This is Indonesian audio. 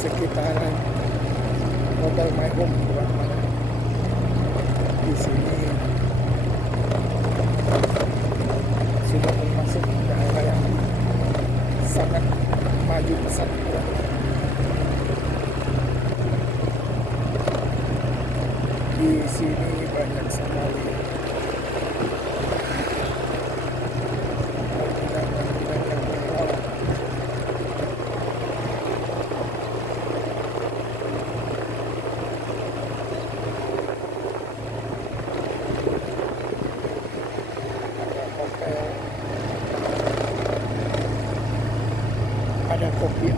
sekitaran Hotel My Home teman-teman. Di sini sudah termasuk daerah yang sangat maju pesat. Di sini banyak sekali bangunan-bangunan yang mewah. Ada hotel, ada kopi